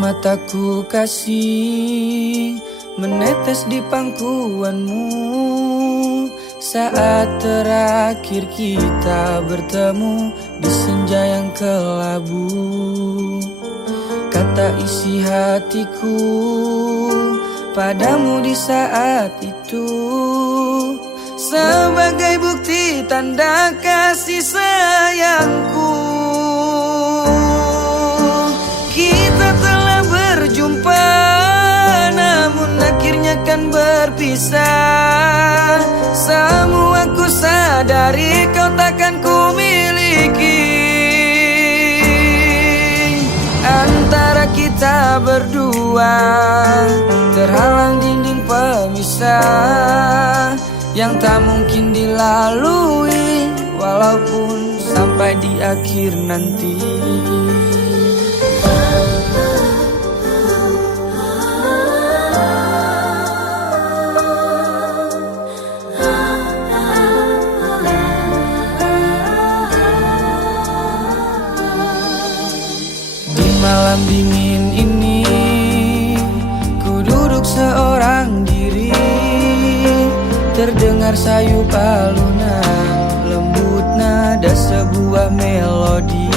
mataku kasih menetes di pangkuanmu saat terakhir kita bertemu di senja yang kelabu. Kata isi hatiku padamu di saat itu sebagai bukti tanda kasih sayangku. Kita telah berjumpa, namun akhirnya kan berpisah. Semua ku sadari kau takkan ku miliki. Antara kita berdua terhalang dinding pemisah yang tak mungkin dilalui walaupun sampai di akhir nanti. Malam dingin ini ku duduk seorang diri, terdengar sayup alunan lembut nada sebuah melodi.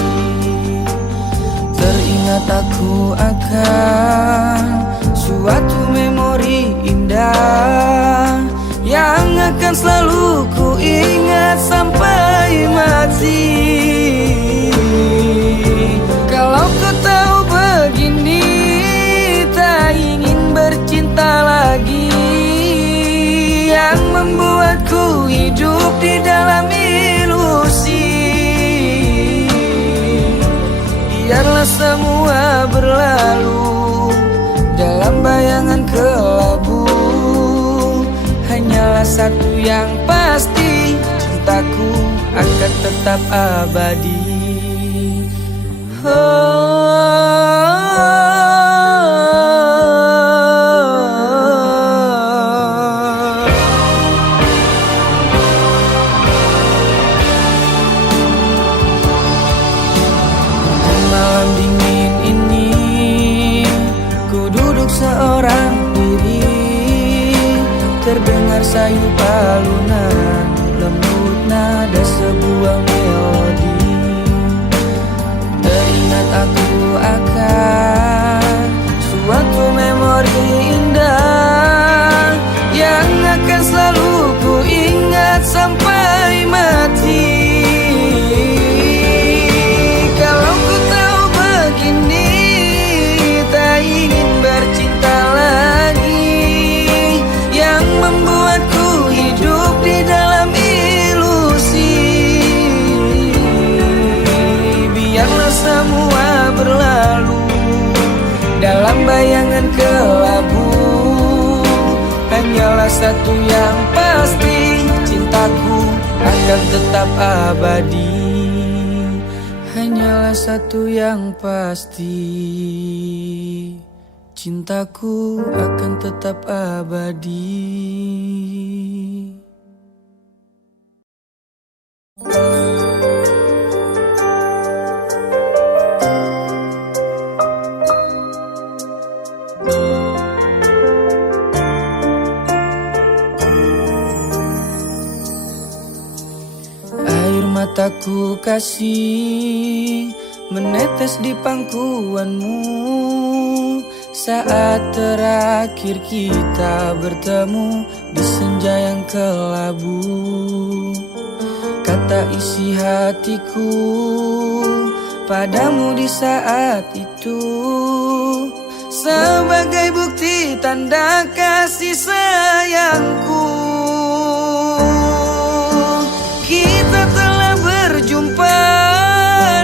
Teringat aku akan suatu memori indah yang akan selalu ku ingat sampai mati. Kalau kau tahu begini, tak ingin bercinta lagi, yang membuatku hidup di dalam ilusi. Biarlah semua berlalu dalam bayangan kelabu. Hanyalah satu yang pasti, cintaku akan tetap abadi. Malam dingin ini ku duduk seorang diri, terdengar sayup alunan lembut nada sebuah melodi. Teringat aku akan suatu memori indah yang akan selalu ku ingat sampai mati. Kalau ku tahu begini, tak ingin bercinta lagi, yang membuatku hidup di dalam ilusi. Biarlah semua berlalu dalam bayangan kelabu. Hanyalah satu yang pasti, cintaku akan tetap abadi. Hanyalah satu yang pasti, cintaku akan tetap abadi. Mataku kasih menetes di pangkuanmu saat terakhir kita bertemu di senja yang kelabu. Kata isi hatiku padamu di saat itu sebagai bukti tanda kasih sayangku. Kita telah berjumpa,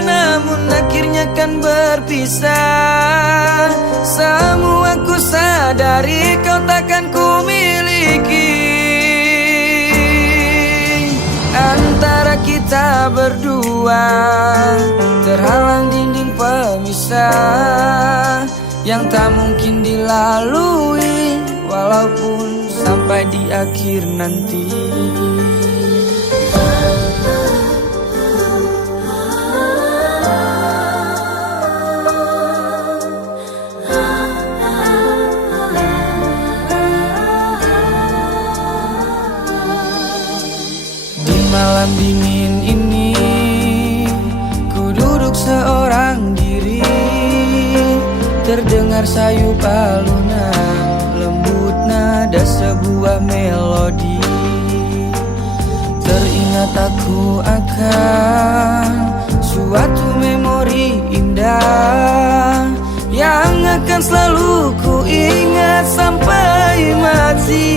namun akhirnya kan berpisah. Semua ku sadari kau takkan ku miliki. Antara kita berdua terhalang dinding pemisah yang tak mungkin dilalui walaupun sampai di akhir nanti. malam dingin ini ku duduk seorang diri, terdengar sayup alunan lembut nada sebuah melodi. Teringat aku akan suatu memori indah yang akan selalu ku ingat sampai mati.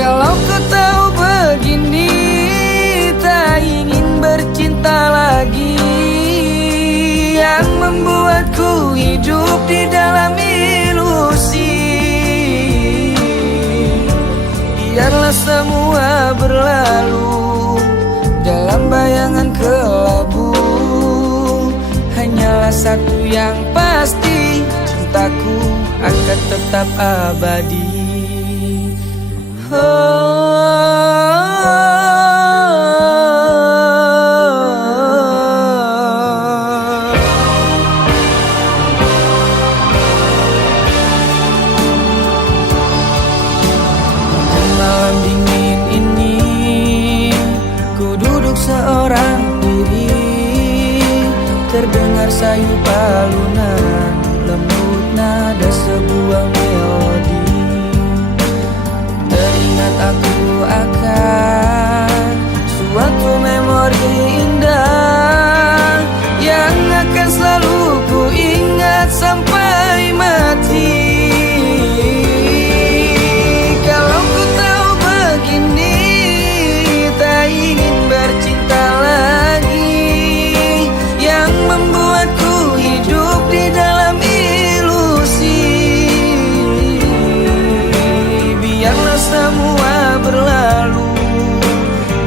Kalau kau tahu begini, tak ingin bercinta lagi, yang membuatku hidup di dalam ilusi. Biarlah semua berlalu dalam bayangan kelabu. Hanyalah satu yang pasti, cintaku akan tetap abadi. Malam dingin ini ku duduk seorang diri, terdengar sayup alunan lembut nada sebuah melodi. Teringat aku akan suatu memori indah yang akan selalu ku ingat sampai mati. Kalau ku tahu begini, tak ingin bercinta lagi, yang membuatku hidup di dalam ilusi. Biarlah semua berlalu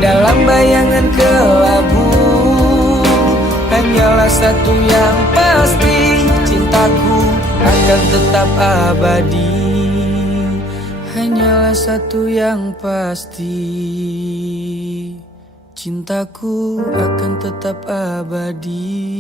dalam bayangan kelabu. Hanyalah satu yang pasti, cintaku akan tetap abadi. Hanyalah satu yang pasti, cintaku akan tetap abadi.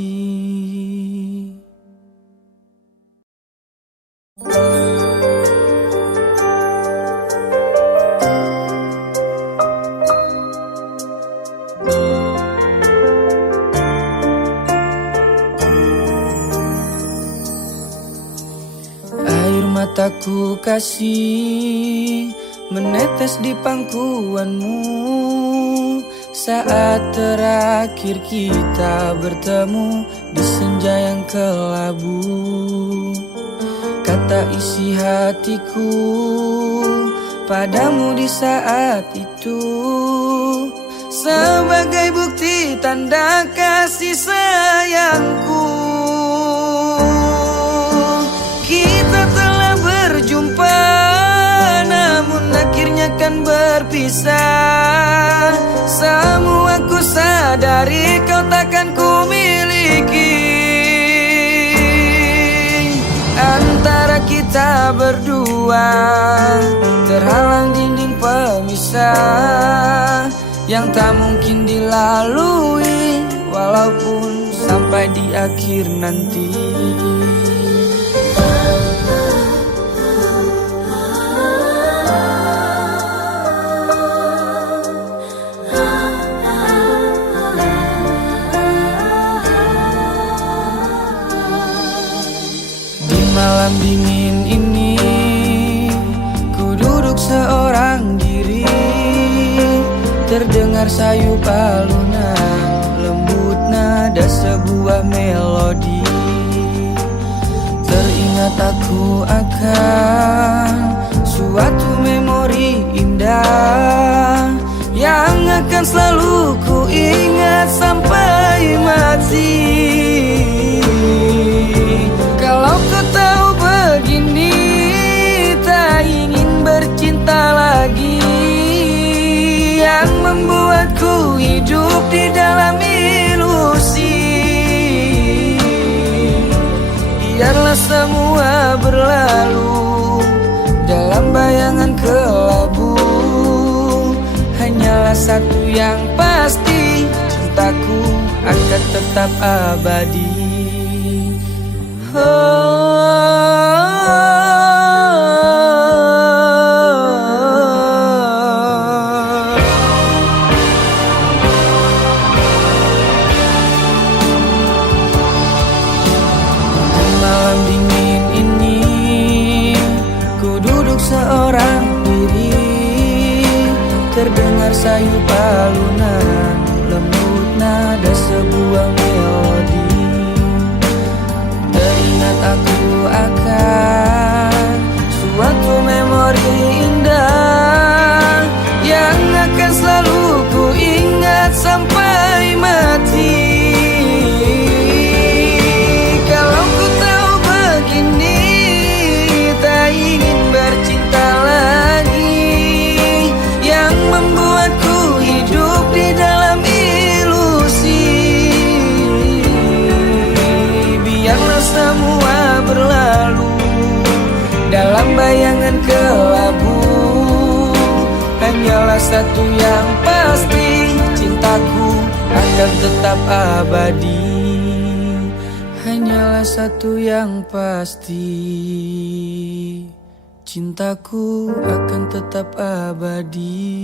Air mataku kasih menetes di pangkuanmu saat terakhir kita bertemu di senja yang kelabu. Kata isi hatiku padamu di saat itu, sebagai bukti tanda kasih sayangku. Kita telah berjumpa, namun akhirnya kan berpisah. Semua ku sadari kau takkan ku miliki. Antara kita berdua terhalang dinding pemisah yang tak mungkin dilalui walaupun sampai di akhir nanti. Malam dingin ini ku duduk seorang diri, terdengar sayup alunan lembut nada sebuah melodi. Teringat aku akan suatu memori indah yang akan selalu ku ingat sampai mati. Kalau kau tahu begini, tak ingin bercinta lagi, yang membuatku hidup di dalam ilusi. Biarlah semua berlalu dalam bayangan kelabu. Hanyalah satu yang pasti, cintaku akan tetap abadi. seorang diri, terdengar sayu alunan lembut nada sebuah melodi. Teringat aku akan suatu memori indah yang akan selalu ku ingat sampai mati. Kalau ku tahu begini, tak ingin bercinta lagi, yang membuatku hidup di dalam ilusi. Biarlah semua berlalu dalam bayangan kelabu. Hanyalah satu yang pasti, cintaku akan tetap abadi. Hanyalah satu yang pasti, cintaku akan tetap abadi.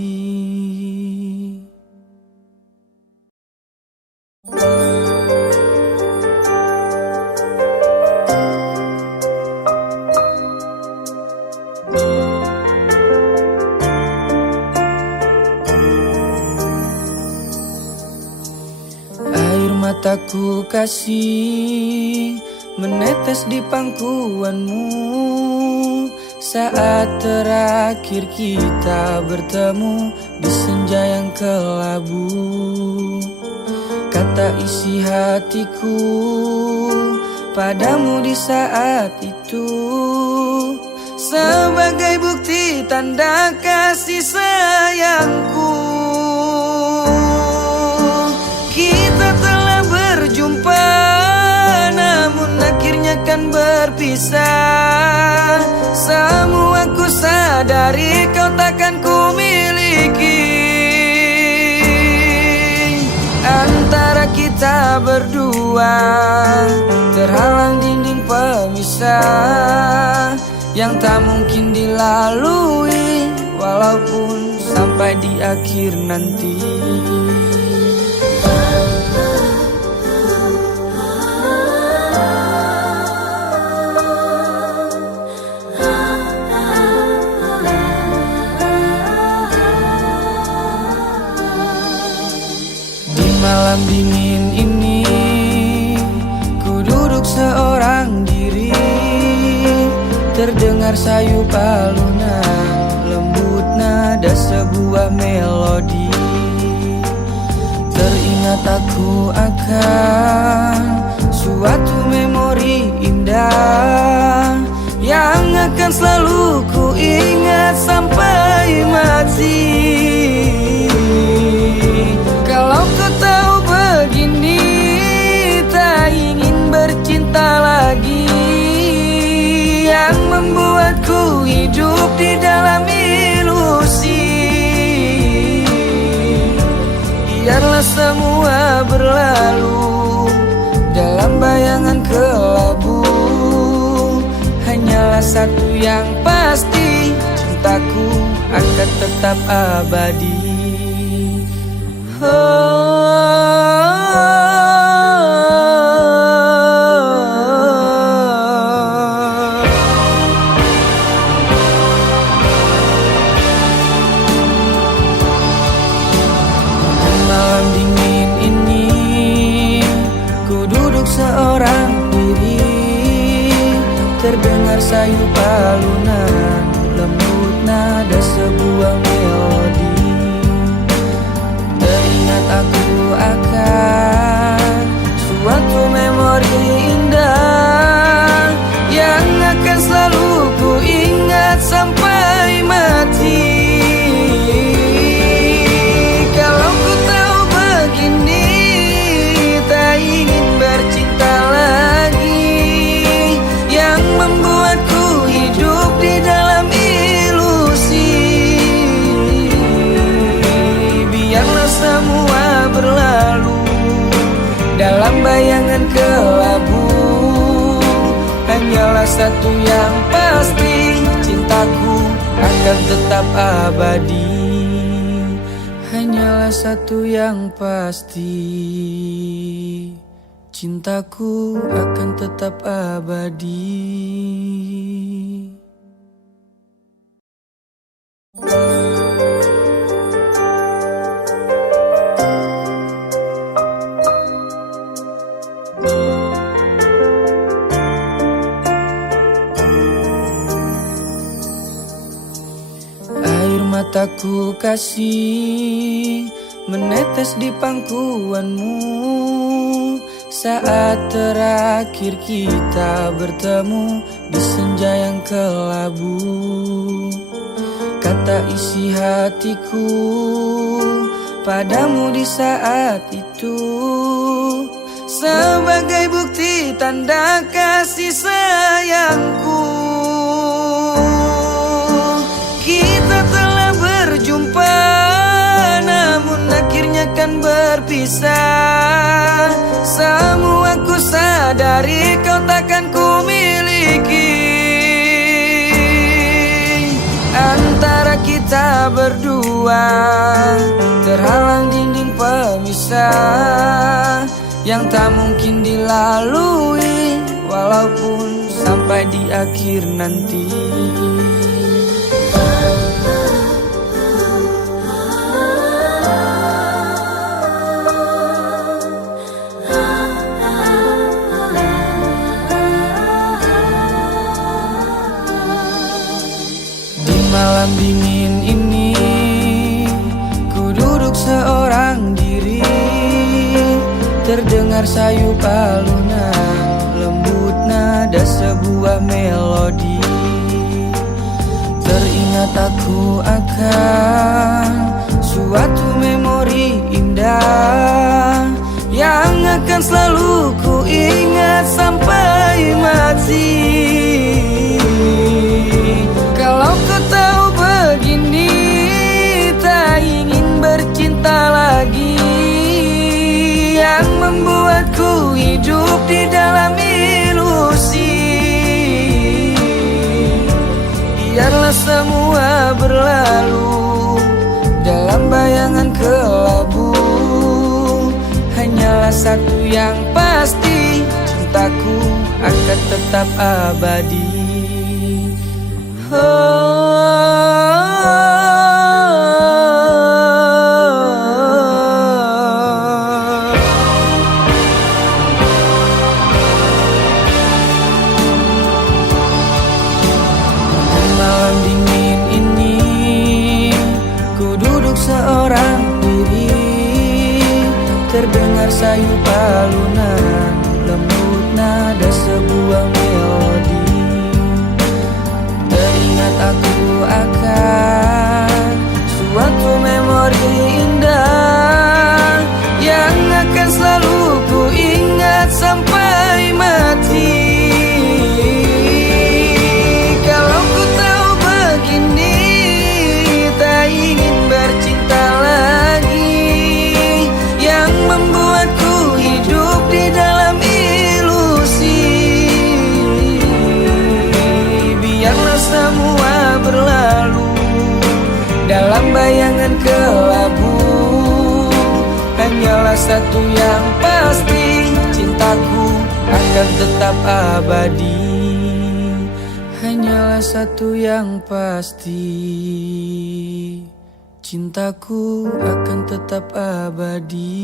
Air mataku kasih menetes di pangkuanmu saat terakhir kita bertemu di senja yang kelabu. Kata isi hatiku padamu di saat itu, sebagai bukti tanda kasih sayangku. Kita telah berjumpa, namun akhirnya kan berpisah. Semua ku sadari kau takkan ku miliki. Antara kita berdua terhalang dinding pemisah yang tak mungkin dilalui walaupun sampai di akhir nanti. Malam dingin ini ku duduk seorang diri, terdengar sayu alunan lembut nada sebuah melodi. Teringat aku akan suatu memori indah yang akan selalu ku ingat sampai mati. Kalau ku tahu begini, tak ingin bercinta lagi, yang membuatku hidup di dalam ilusi. Biarlah semua berlalu dalam bayangan kelabu. Hanyalah satu yang pasti, cintaku akan tetap abadi. Malam dingin ini ku duduk seorang diri, terdengar sayu alunan lembut nada sebuah melodi. Teringat aku akan suatu memori indah yang akan selalu ku ingat sampai mati. Kalau ku tahu begini, tak ingin bercinta lagi, yang membuatku hidup di dalam ilusi. Biarlah semua berlalu dalam bayangan kelabu. Hanyalah satu yang pasti, cintaku akan tetap abadi. Hanyalah satu yang pasti, cintaku akan tetap abadi. mataku kasih menetes di pangkuanmu saat terakhir kita bertemu di senja yang kelabu. Kata isi hatiku padamu di saat itu sebagai bukti tanda kasih sayangku. Kita telah berjumpa namun akhirnya kan berpisah. Semua ku sadari kau takkan ku miliki. Antara kita berdua terhalang dinding pemisah yang tak mungkin dilalui walaupun sampai di akhir nanti. Malam dingin ini ku duduk seorang diri, terdengar sayup alunan lembut nada sebuah melodi. Teringat aku akan suatu memori indah yang akan selalu ku ingat sampai mati. Kalau kau tahu begini, tak ingin bercinta lagi, yang membuatku hidup di dalam ilusi. Biarlah semua berlalu dalam bayangan kelabu. Hanyalah satu yang pasti, cintaku akan tetap abadi. Malam dingin ini ku duduk seorang diri, terdengar sayup alunan lembut nada sebuah melodi. Teringat aku akan suatu memori indah yang akan selalu ku ingat sampai mati. Kalau ku tahu begini, tak ingin bercinta lagi, yang membuatku hidup di dalam ilusi. Biarlah semua berlalu dalam bayangan kelabu. Hanyalah satu yang pasti, cintaku akan tetap abadi. Hanyalah satu yang pasti, cintaku akan tetap abadi.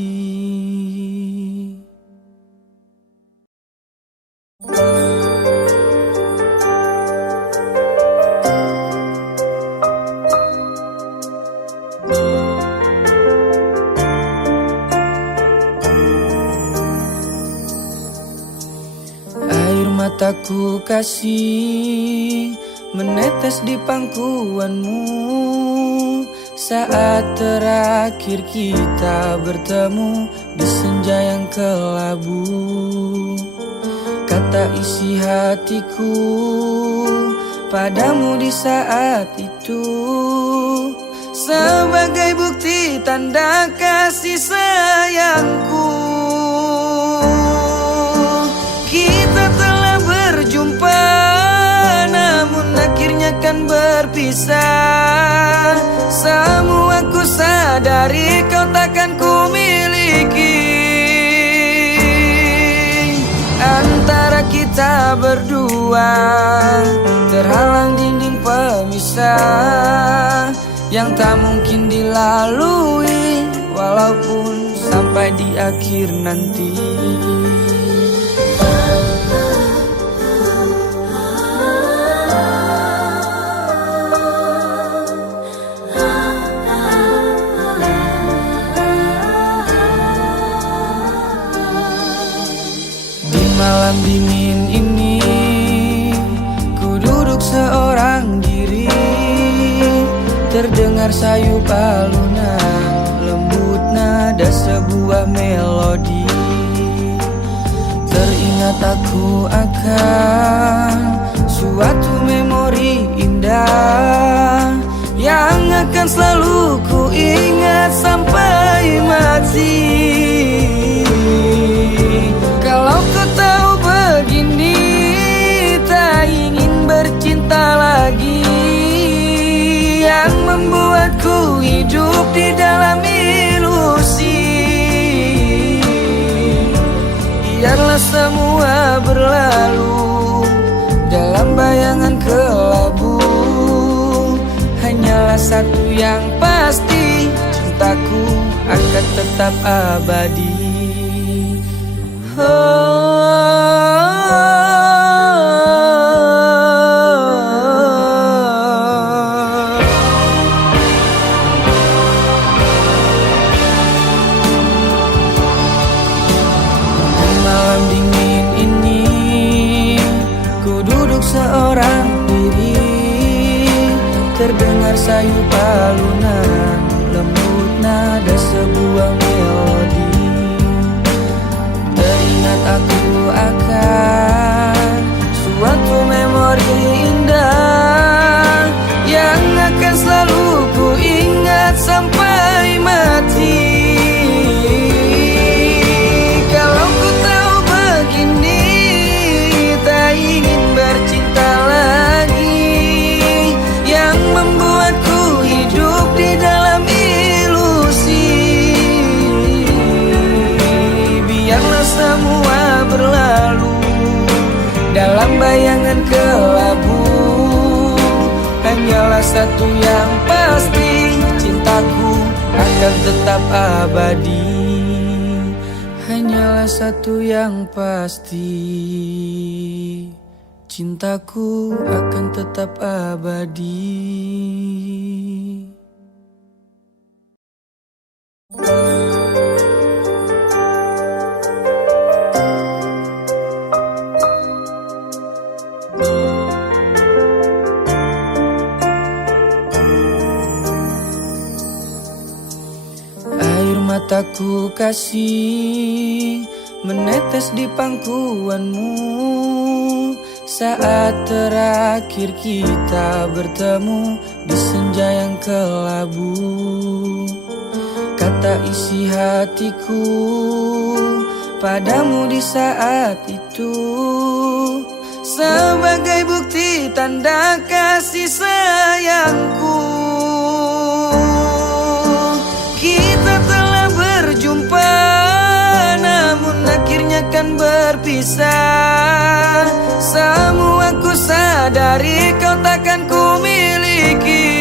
Air mataku kasih menetes di pangkuanmu saat terakhir kita bertemu di senja yang kelabu. Kata isi hatiku padamu di saat itu sebagai bukti tanda kasih sayangku. Kita telah berjumpa namun akhirnya kan berpisah. Semua ku sadari kau takkan ku miliki. Antara kita berdua terhalang dinding pemisah yang tak mungkin dilalui walaupun sampai di akhir nanti. Terdengar sayu alunan, lembut nada sebuah melodi. Teringat aku akan suatu memori indah yang akan selalu ku ingat sampai mati. Kalau kau tahu begini, tak ingin bercinta lagi, yang membuatku hidup di dalam ilusi. Biarlah semua berlalu dalam bayangan kelabu. Hanyalah satu yang pasti, cintaku akan tetap abadi. Malam dingin ini, ku duduk seorang diri. Terdengar sayu alunan, lembut nada sebuah melodi. Teringat aku akan suatu memori indah yang akan selalu ku ingat sampai mati. Kalau ku tahu begini, tak ingin bercinta lagi, yang membuatku hidup di dalam ilusi. Biarlah semua berlalu dalam bayangan kelabu. Hanyalah satu yang pasti, cintaku akan tetap abadi. Hanyalah satu yang pasti, cintaku akan tetap abadi. Air mataku kasih menetes di pangkuanmu saat terakhir kita bertemu di senja yang kelabu. Kata isi hatiku padamu di saat itu, sebagai bukti tanda kasih sayangku. Kita telah berjumpa, namun akhirnya kan berpisah. Semua ku sadari kau takkan ku miliki.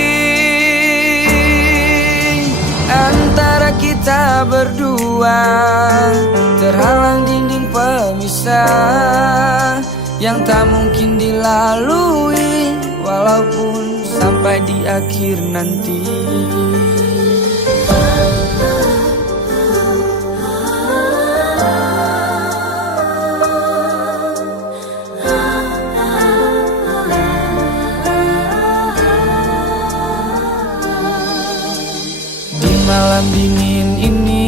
Antara kita berdua terhalang dinding pemisah yang tak mungkin dilalui walaupun sampai di akhir nanti. Malam dingin ini,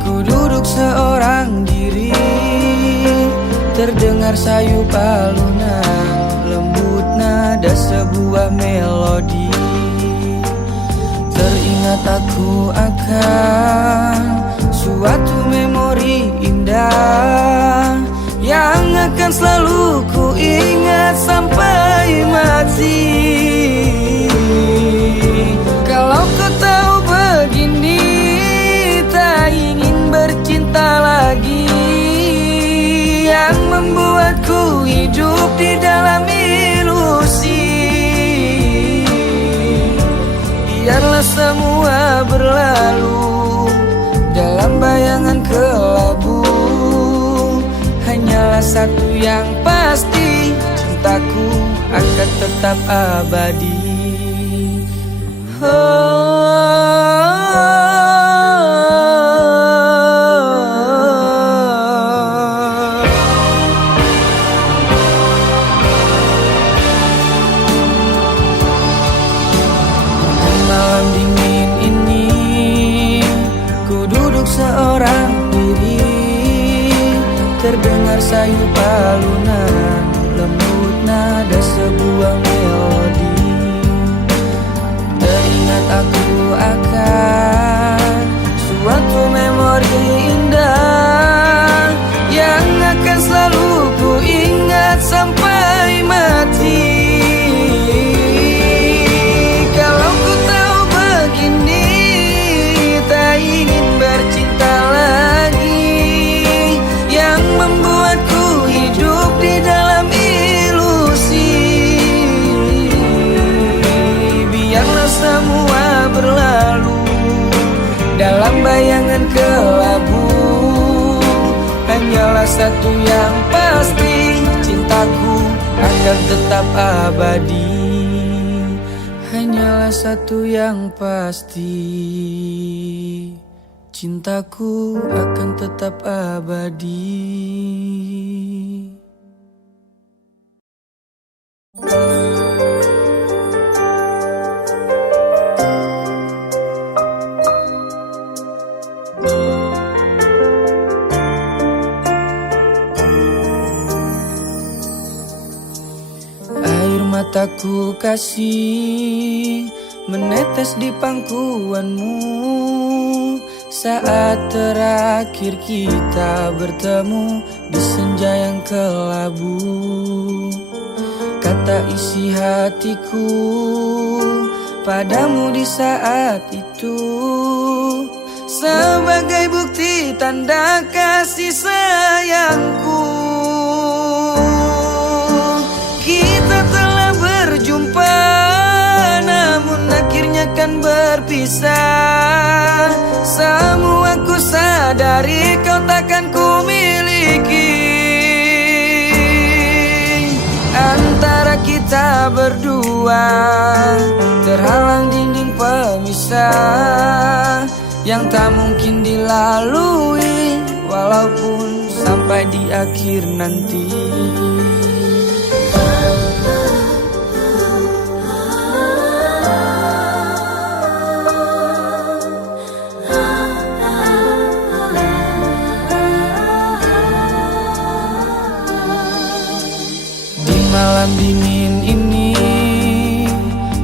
ku duduk seorang diri. Terdengar sayu alunan, lembut nada sebuah melodi. Teringat aku akan suatu memori indah yang akan selalu ku ingat sampai mati. Kalau kau tahu begini, tak ingin bercinta lagi, yang membuatku hidup di dalam ilusi. Biarlah semua berlalu dalam bayangan kelabu. Hanyalah satu yang pasti, cintaku akan tetap abadi. Terdengar sayu palunan, lembut nada sebuah melodi. Teringat aku akan suatu memori indah yang akan selalu ku ingat sampai mati. Kalau ku tahu begini, tak ingin bercinta lagi, yang membuatku hidup di dalam ilusi. Biarlah semua berlalu dalam bayangan kelabu. Hanyalah satu yang pasti, cintaku akan tetap abadi. Hanyalah satu yang pasti, cintaku akan tetap abadi. Air mataku kasih menetes di pangkuanmu saat terakhir kita bertemu di senja yang kelabu. Kata isi hatiku padamu di saat itu, sebagai bukti tanda kasih sayangku. Kita telah berjumpa, namun akhirnya kan berpisah. Semua ku sadari kau takkan ku miliki. Antara kita berdua terhalang dinding pemisah yang tak mungkin dilalui walaupun sampai di akhir nanti. Malam dingin ini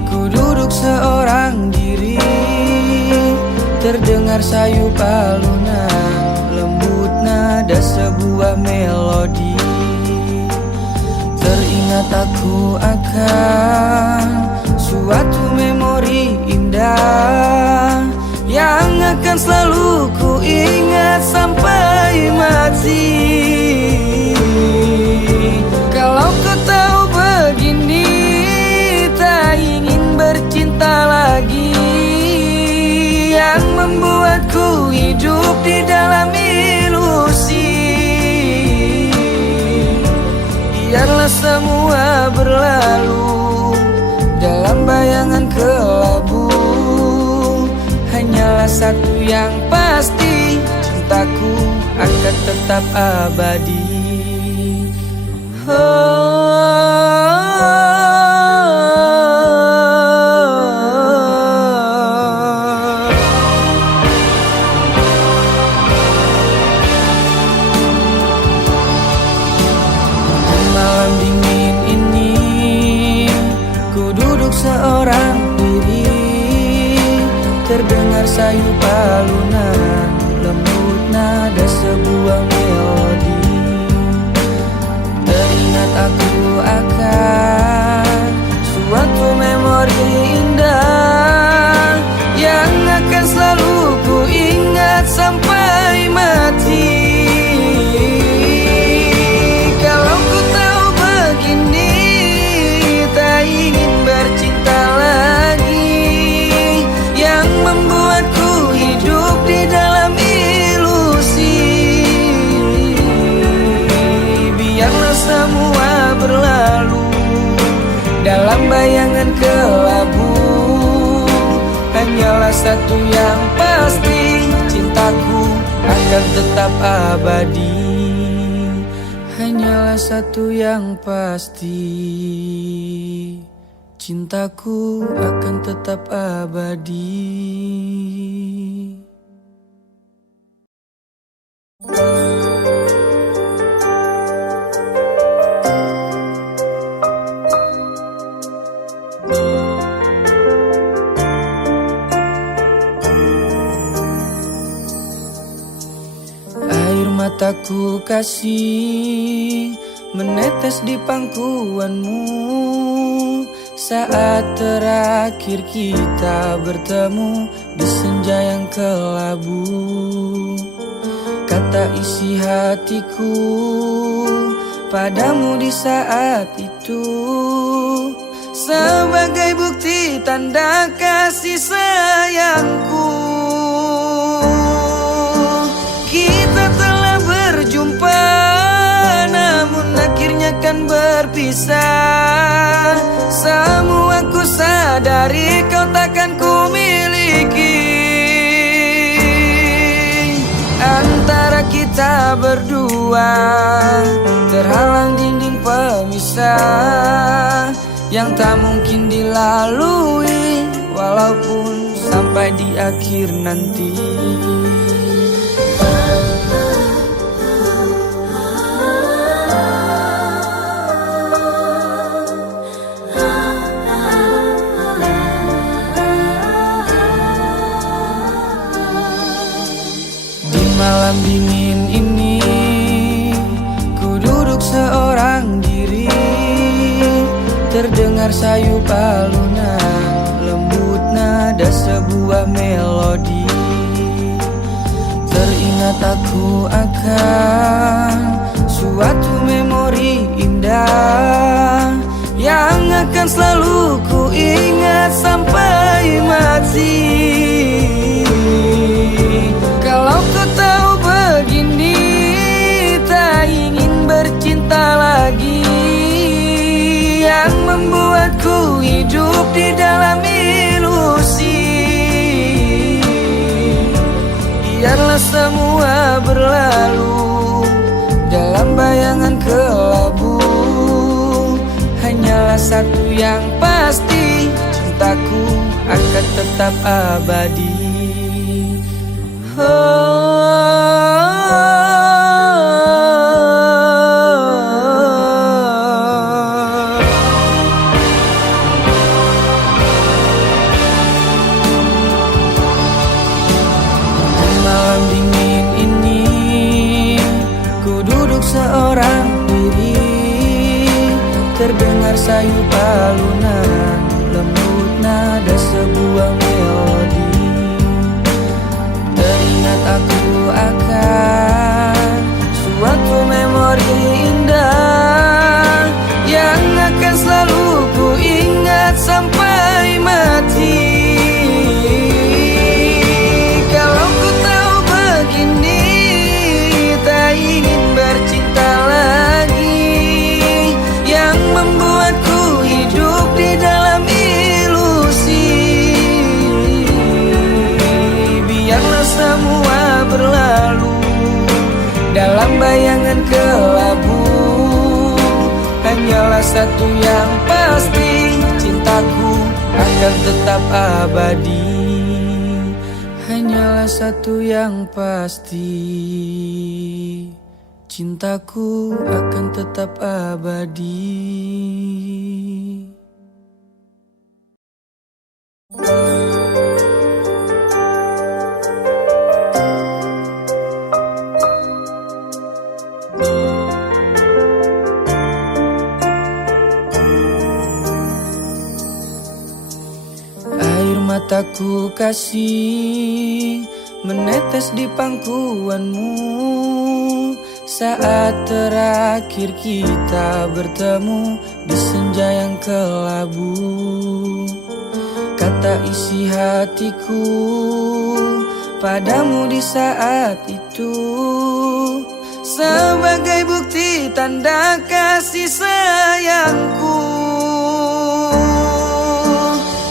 ku duduk seorang diri, terdengar sayu palunan, lembut nada sebuah melodi. Teringat aku akan suatu memori indah yang akan selalu ku ingat sampai mati. Kalau ku tahu begini, tak ingin bercinta lagi, yang membuatku hidup di dalam ilusi. Biarlah semua berlalu dalam bayangan kelabu. Hanyalah satu yang pasti, cintaku akan tetap abadi. Malam dingin ini ku duduk seorang diri, terdengar sayu palunan, lembut nada sebuah melodi. Teringat aku akan suatu memori indah yang akan selalu ku ingat sampai mati. Kalau ku tahu begini, tak ingin bercinta lagi, yang membuatku hidup di dalam ilusi. Biarlah semua berlalu dalam bayangan kelabu. Hanyalah satu yang pasti, cintaku akan tetap abadi. Hanyalah satu yang pasti, cintaku akan tetap abadi. mataku kasih menetes di pangkuanmu saat terakhir kita bertemu di senja yang kelabu. Kata isi hatiku padamu di saat itu sebagai bukti tanda kasih sayangku. Kita telah berjumpa namun akhirnya kan berpisah. Semua ku sadari kau takkan ku miliki. Antara kita berdua terhalang dinding pemisah yang tak mungkin dilalui walaupun sampai di akhir nanti. Di malam dingin ini ku duduk seorang diri, terdengar sayu alunan lembut nada sebuah melodi. Teringat aku akan suatu memori indah yang akan selalu ku ingat sampai mati. Kalau kau tahu begini, tak ingin bercinta lagi, yang membuatku hidup di dalam ilusi. Biarlah semua berlalu dalam bayangan kelabu. Hanyalah satu yang pasti, cintaku akan tetap abadi. Malam dingin ini ku duduk seorang diri, terdengar sayu alunan lembut nada sebuah melodi. Teringat aku akan suatu memori indah yang akan selalu ku ingat sampai mati. Kalau ku tahu begini, tak ingin bercinta lagi, yang membuatku hidup di dalam ilusi. Biarlah semua berlalu dalam bayangan kelabu. Hanyalah satu yang pasti, cintaku akan tetap abadi. Hanyalah satu yang pasti, cintaku akan tetap abadi. Air mataku kasih menetes di pangkuanmu saat terakhir kita bertemu di senja yang kelabu. Kata isi hatiku padamu di saat itu sebagai bukti tanda kasih sayangku.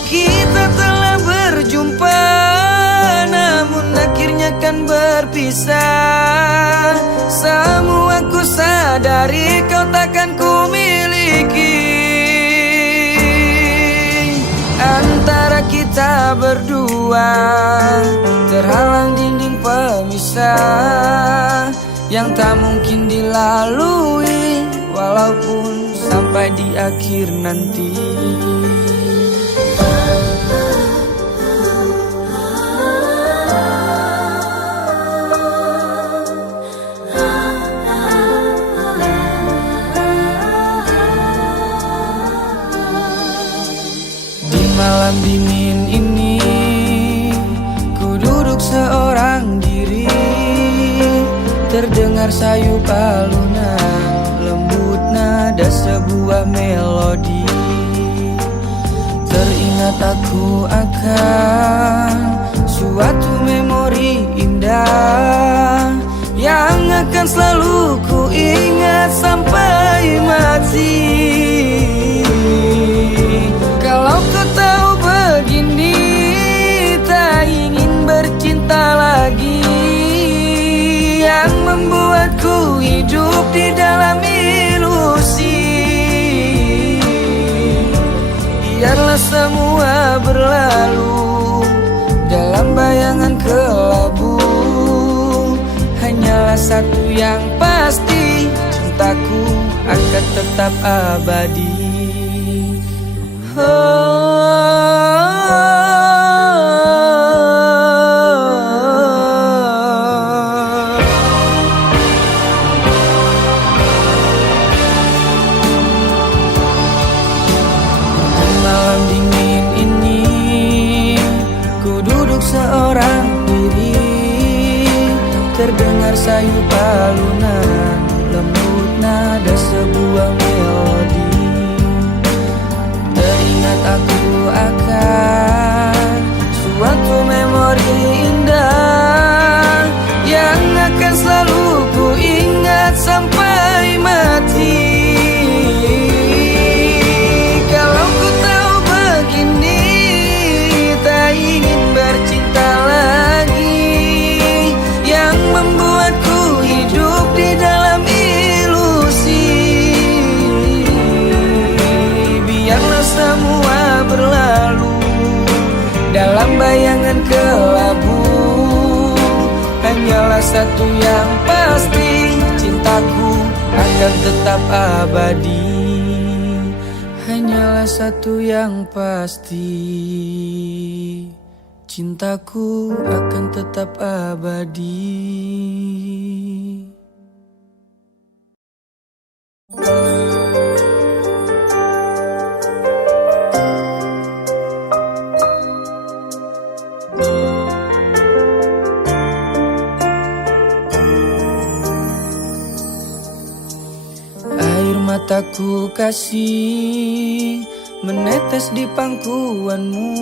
Kita telah berjumpa namun akhirnya kan berpisah. Semua ku sadari kau takkan ku miliki. Antara kita berdua terhalang dinding pemisah yang tak mungkin dilalui walaupun sampai di akhir nanti. malam dingin ini ku duduk seorang diri, terdengar sayup alunan lembut nada sebuah melodi. Teringat aku akan suatu memori indah yang akan selalu ku ingat sampai mati. Kalau kau tahu begini, tak ingin bercinta lagi, yang membuatku hidup di dalam ilusi. Biarlah semua berlalu dalam bayangan kelabu. Hanyalah satu yang pasti, cintaku akan tetap abadi. Malam dingin ini ku duduk seorang diri, terdengar sayup alunan lembut nada sebuah melodi. Teringat aku akan suatu memori indah yang akan selalu ku ingat sampai mati. Kalau ku tahu begini, tak ingin bercinta lagi, yang membuatku hidup di dalam ilusi. Biarlah semua berlalu dalam bayangan kelabu. Hanyalah satu yang pasti, cintaku akan tetap abadi. Hanyalah satu yang pasti, cintaku akan tetap abadi. Air mataku kasih menetes di pangkuanmu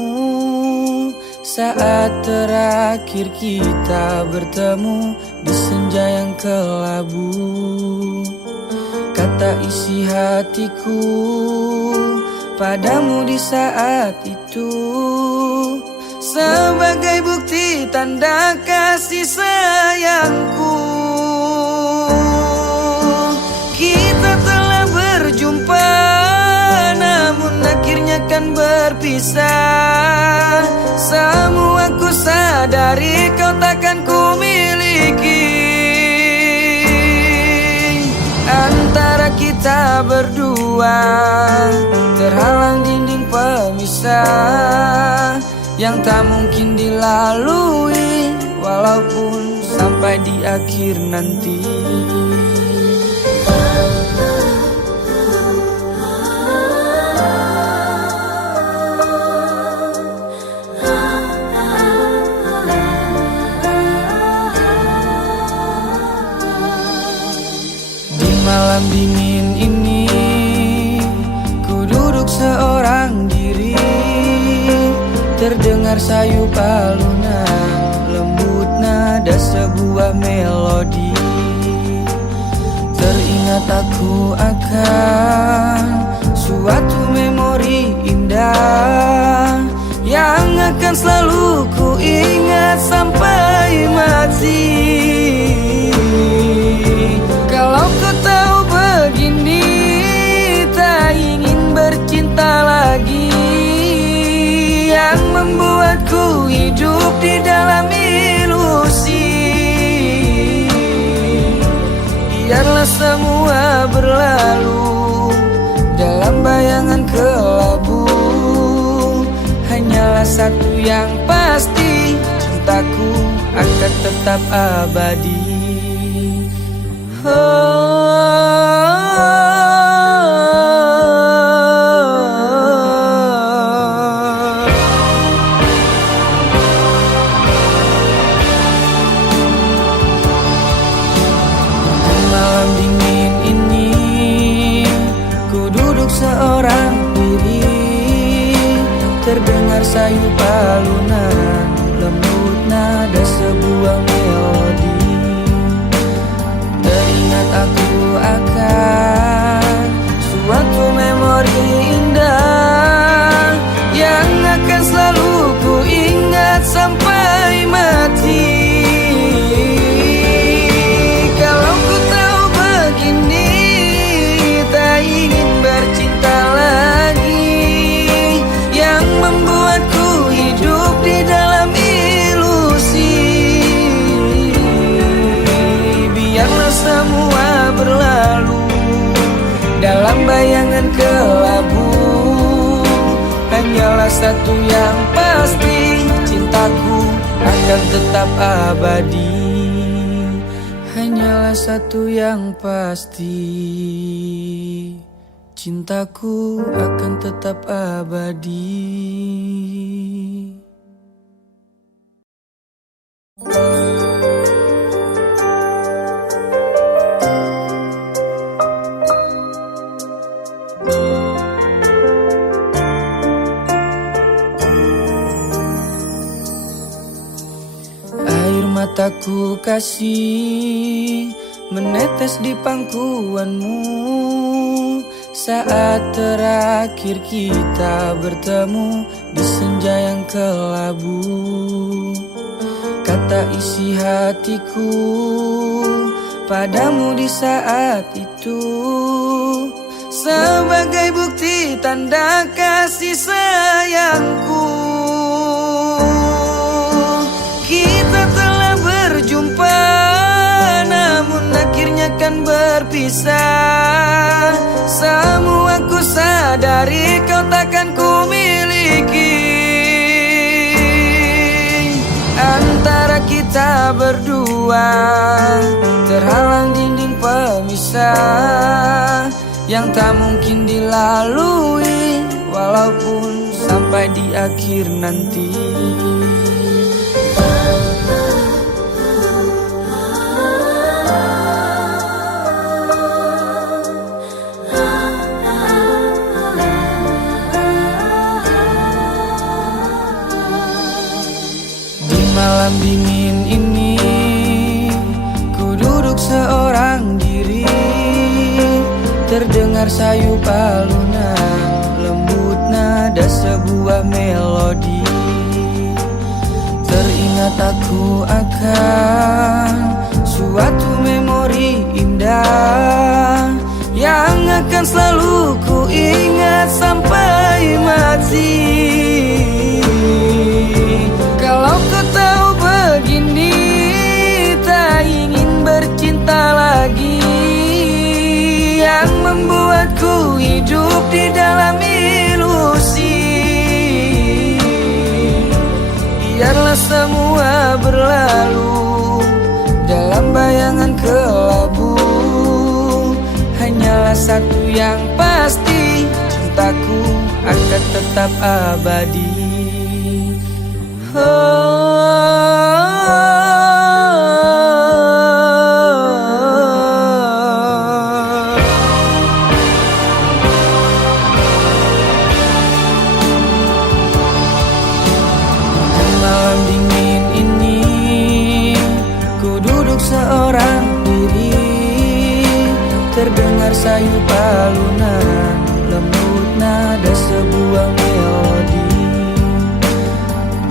saat terakhir kita bertemu di senja yang kelabu. Kata isi hatiku padamu di saat itu, sebagai bukti tanda kasih sayangku. Kita telah berjumpa, namun akhirnya kan berpisah. Semua ku sadari kau takkan ku miliki. Antara kita berdua terhalang dinding pemisah yang tak mungkin dilalui walaupun sampai di akhir nanti. Malam dingin ini ku duduk seorang diri, terdengar sayup alunan lembut nada sebuah melodi. Teringat aku akan suatu memori indah yang akan selalu ku ingat sampai mati. Kalau kau tahu begini, tak ingin bercinta lagi, yang membuatku hidup di dalam ilusi. Biarlah semua berlalu dalam bayangan kelabu. Hanyalah satu yang pasti, cintaku akan tetap abadi. seorang diri, terdengar sayu alunan, lembut nada sebuah melodi. Teringat aku akan suatu memori indah yang akan selalu ku ingat sampai mati. Kalau ku tahu begini, tak ingin bercinta lagi, yang membuatku hidup di dalam ilusi. Biarlah semua berlalu dalam bayangan kelabu. Hanyalah satu yang pasti, cintaku akan tetap abadi. Hanyalah satu yang pasti, cintaku akan tetap abadi. Air mataku kasih menetes di pangkuanmu saat terakhir kita bertemu di senja yang kelabu. Kata isi hatiku padamu di saat itu, sebagai bukti tanda kasih sayangku. Kita telah berjumpa, namun akhirnya kan berpisah. Semua ku sadari kau takkan ku miliki. Antara kita berdua terhalang dinding pemisah yang tak mungkin dilalui walaupun sampai di akhir nanti. Malam dingin ini ku duduk seorang diri, terdengar sayu alunan, lembut nada sebuah melodi. Teringat aku akan suatu memori indah yang akan selalu ku ingat sampai mati. Kalau kau tahu begini, tak ingin bercinta lagi, yang membuatku hidup di dalam ilusi. Biarlah semua berlalu dalam bayangan kelabu. Hanyalah satu yang pasti, cintaku akan tetap abadi. Malam dingin ini ku duduk seorang diri, terdengar sayu alunan, lembut nada sebuah melodi.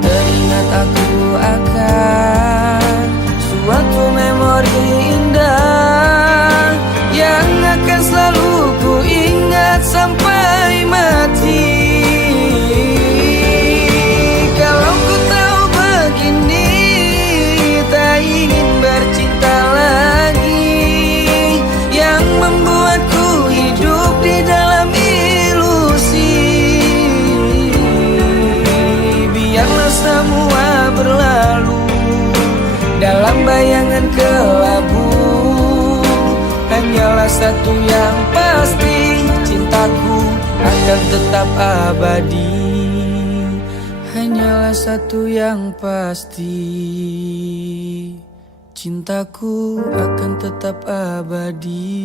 Teringat aku akan suatu memori indah yang akan selalu ku ingat sampai mati. Kalau ku tahu begini, tak ingin bercinta lagi, yang membuatku hidup di dalam ilusi. Biarlah semua berlalu dalam bayangan kelabu. Hanyalah satu yang pasti, cintaku akan tetap abadi. Hanyalah satu yang pasti, cintaku akan tetap abadi.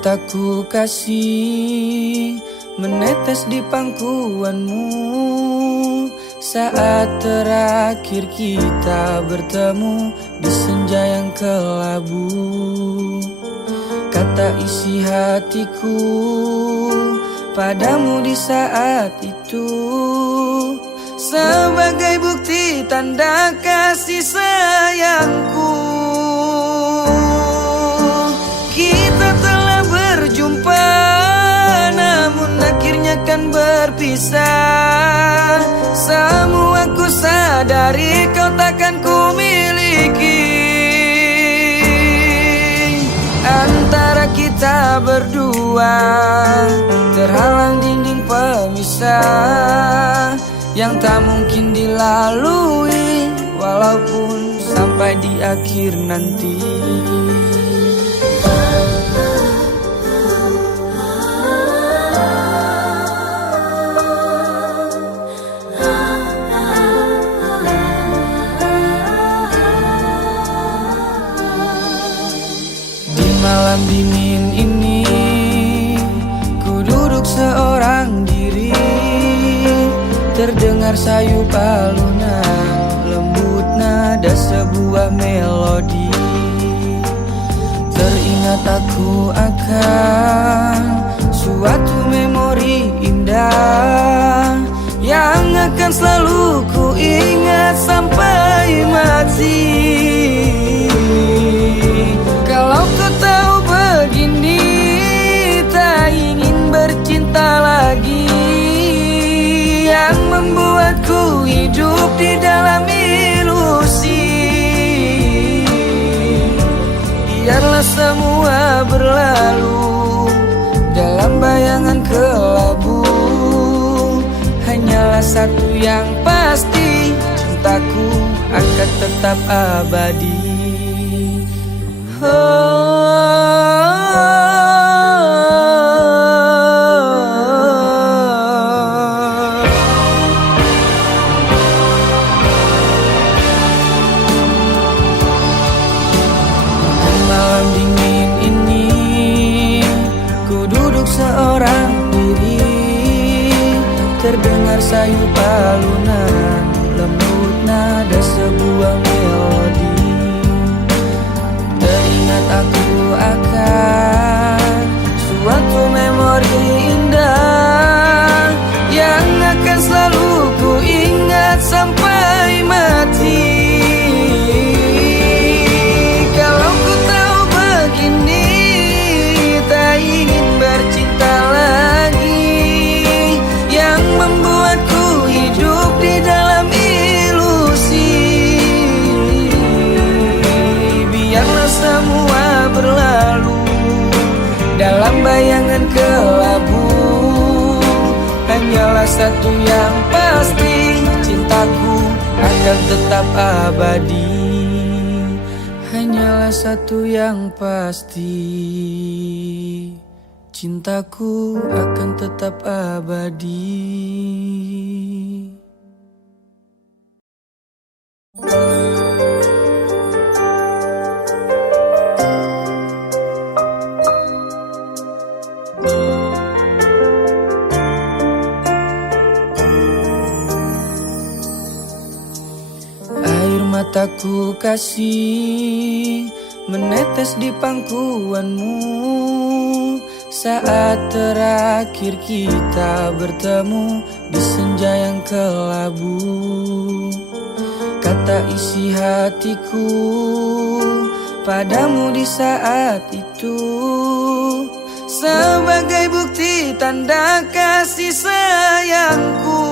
mataku kasih menetes di pangkuanmu saat terakhir kita bertemu di senja yang kelabu. Kata isi hatiku padamu di saat itu sebagai bukti tanda kasih sayangku. Kita telah berjumpa namun akhirnya kan berpisah. Semua ku sadari kau takkan ku miliki. Antara kita berdua terhalang dinding pemisah yang tak mungkin dilalui walaupun sampai di akhir nanti. Malam dingin ini ku duduk seorang diri, terdengar sayup alunan lembut nada sebuah melodi. Teringat aku akan suatu memori indah yang akan selalu ku ingat sampai mati. Kalau kau tahu begini, tak ingin bercinta lagi, yang membuatku hidup di dalam ilusi. Biarlah semua berlalu dalam bayangan kelabu. Hanyalah satu yang pasti, cintaku akan tetap abadi. Malam dingin ini ku duduk seorang diri, terdengar sayup alunan lembut nada sebuah melodi. Teringat aku akan suatu memori indah yang akan selalu ku ingat sampai mati. Kalau ku tahu begini, tak ingin bercinta lagi, yang membuatku hidup di dalam ilusi. Biarlah semua berlalu dalam bayangan kelabu. Hanyalah satu yang pasti, cintaku akan tetap abadi. Hanyalah satu yang pasti, cintaku akan tetap abadi. Air mataku kasih menetes di pangkuanmu saat terakhir kita bertemu di senja yang kelabu. Kata isi hatiku padamu di saat itu sebagai bukti tanda kasih sayangku.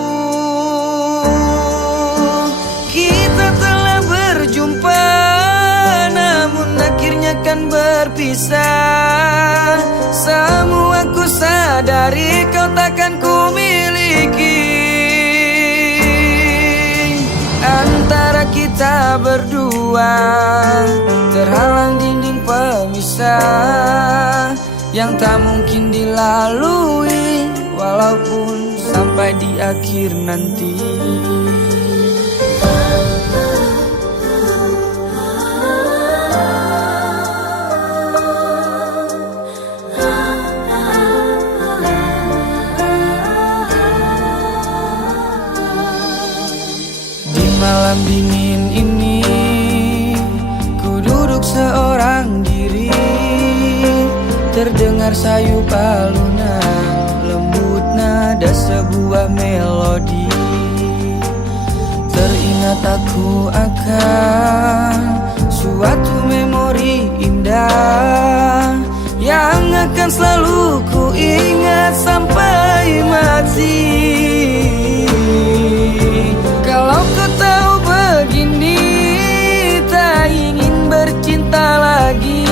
Kita telah berjumpa namun akhirnya kan berpisah. Semua ku sadari kau takkan ku miliki. Antara kita berdua terhalang dinding pemisah yang tak mungkin dilalui walaupun sampai di akhir nanti. Terdengar sayu alunan, lembut nada sebuah melodi. Teringat aku akan suatu memori indah yang akan selalu ku ingat sampai mati. Kalau kau tahu begini, tak ingin bercinta lagi,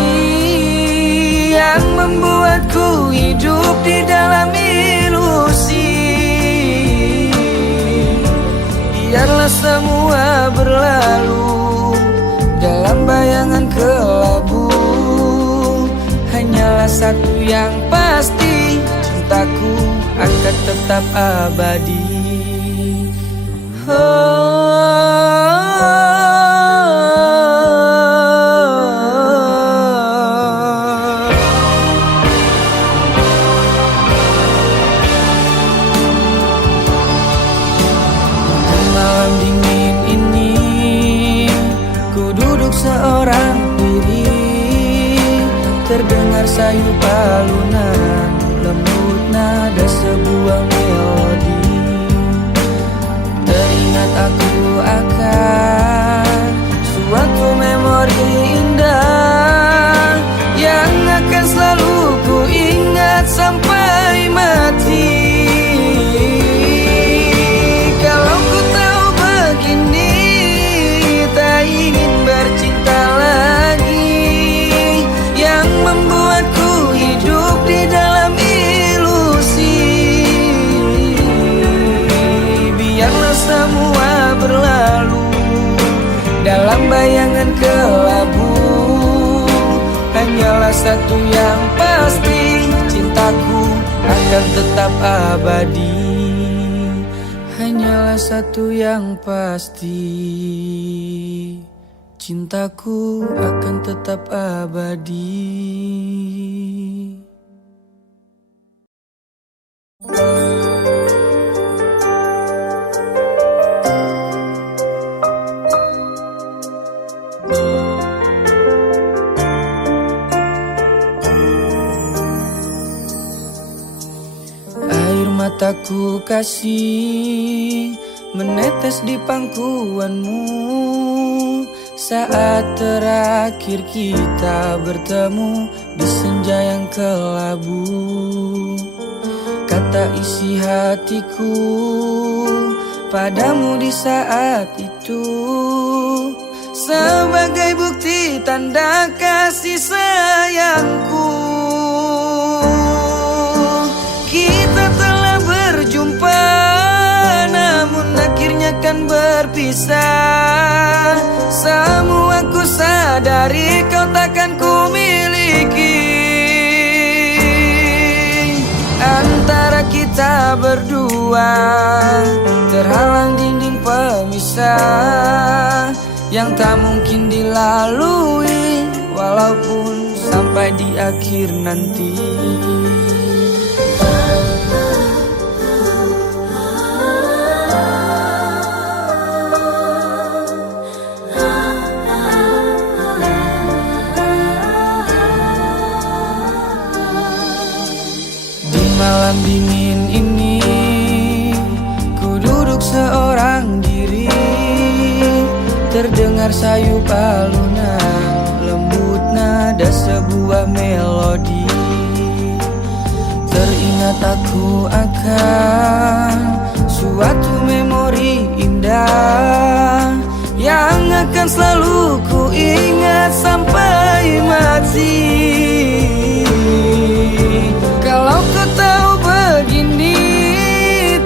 yang membuatku hidup di dalam ilusi. Biarlah semua berlalu dalam bayangan kelabu. Hanyalah satu yang pasti, cintaku akan tetap abadi. Malam dingin ini, ku duduk seorang diri. Terdengar sayu alunan, lembut nada sebuah melodi. Teringat aku akan suatu memori indah yang akan selalu ku ingat sampai mati. Kalau ku tahu begini, tak ingin bercinta lagi, yang membuatku hidup di dalam ilusi. Biarlah semua berlalu dalam bayangan kelabu. Hanyalah satu yang pasti, cintaku akan tetap abadi. Hanyalah satu yang pasti, cintaku akan tetap abadi. Air mataku kasih menetes di pangkuanmu saat terakhir kita bertemu di senja yang kelabu. Kata isi hatiku padamu di saat itu, sebagai bukti tanda kasih sayangku. Kita telah berjumpa, namun akhirnya kan berpisah. Semua ku sadari kau takkan ku miliki. Antara kita berdua terhalang dinding pemisah yang tak mungkin dilalui walaupun sampai di akhir nanti. Malam dingin ini, ku duduk seorang diri. Terdengar sayu alunan, lembut nada sebuah melodi. Teringat aku akan suatu memori indah yang akan selalu ku ingat sampai mati. Kalau kau tahu begini,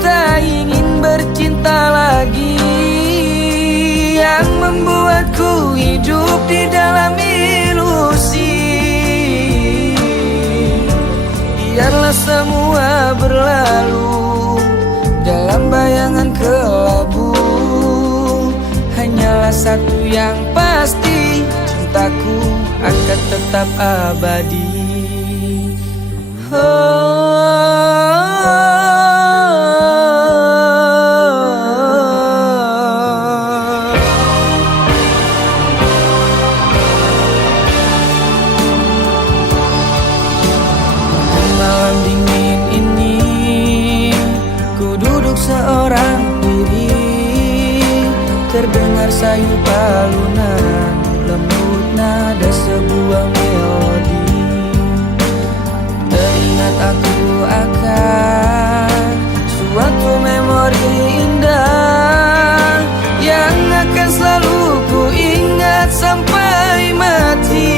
tak ingin bercinta lagi, yang membuatku hidup di dalam ilusi. Biarlah semua berlalu dalam bayangan kelabu. Hanyalah satu yang pasti, cintaku akan tetap abadi. sayup alunan, lembut nada sebuah melodi. Teringat aku akan suatu memori indah yang akan selalu ku ingat sampai mati.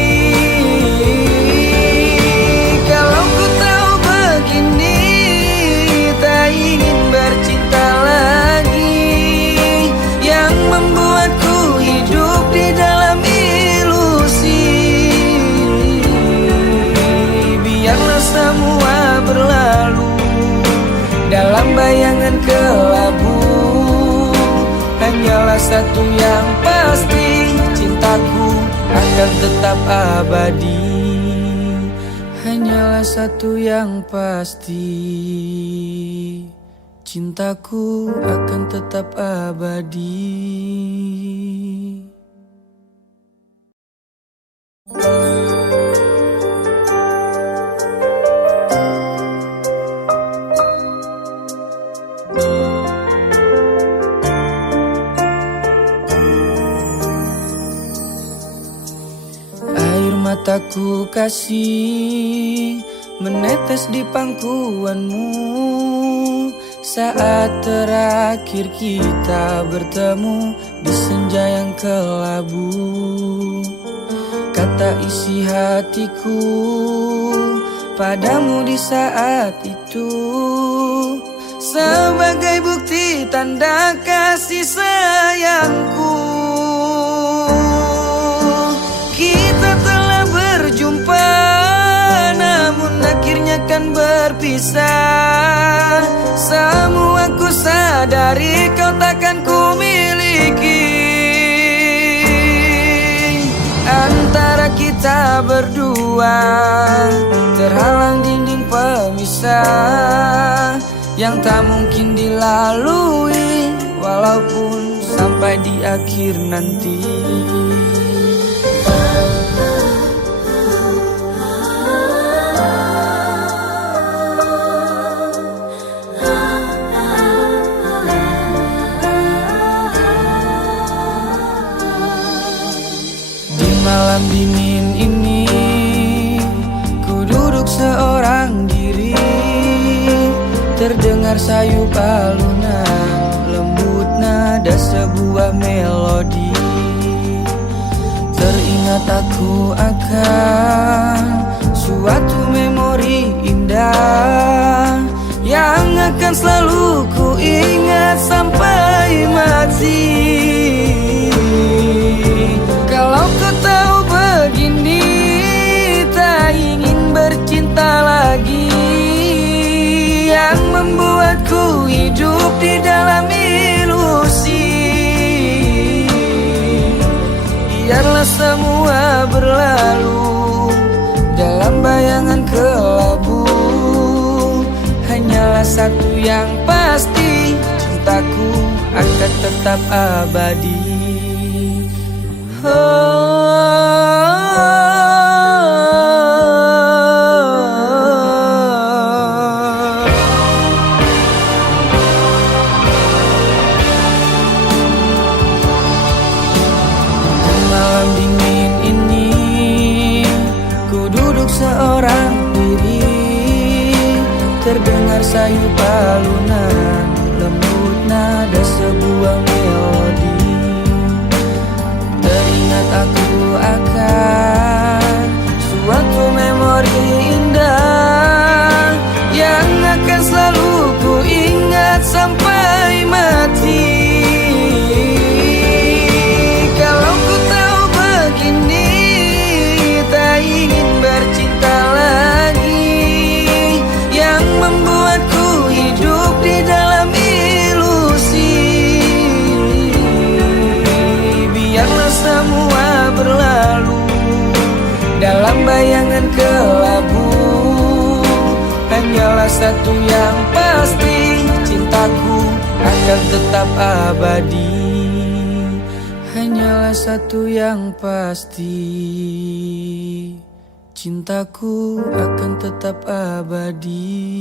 Kalau ku tahu begini, tak ingin bercinta lagi, yang membuatku hidup di dalam ilusi. Biarlah semua berlalu dalam bayangan kelabu. Hanyalah satu yang pasti, cintaku akan tetap abadi. Hanyalah satu yang pasti, cintaku akan tetap abadi. Air mataku kasih menetes di pangkuanmu saat terakhir kita bertemu di senja yang kelabu. Kata isi hatiku padamu di saat itu, sebagai bukti tanda kasih sayangku. Kita telah berjumpa, namun akhirnya kan berpisah. Semua ku sadari kau takkan ku miliki. Antara kita berdua terhalang dinding pemisah yang tak mungkin dilalui walaupun sampai di akhir nanti. Malam dingin ini ku duduk seorang diri, terdengar sayup alunan, lembut nada sebuah melodi. Teringat aku akan suatu memori indah yang akan selalu ku ingat sampai mati. Kalau ku tahu begini, tak ingin bercinta lagi, yang membuatku hidup di dalam ilusi. Biarlah semua berlalu dalam bayangan kelabu. Hanyalah satu yang pasti, cintaku akan tetap abadi. Malam dingin ini ku duduk seorang diri, terdengar sayup alunan, lembut nada sebuah melodi. Teringat aku akan suatu memori indah yang akan selalu ku ingat sampai mati. Kalau ku tahu begini, tak ingin bercinta lagi, yang membuatku hidup di dalam ilusi. Biarlah semua berlalu dalam bayangan kelabu. Hanyalah satu yang pasti, cintaku akan tetap abadi. Hanyalah satu yang pasti, cintaku akan tetap abadi.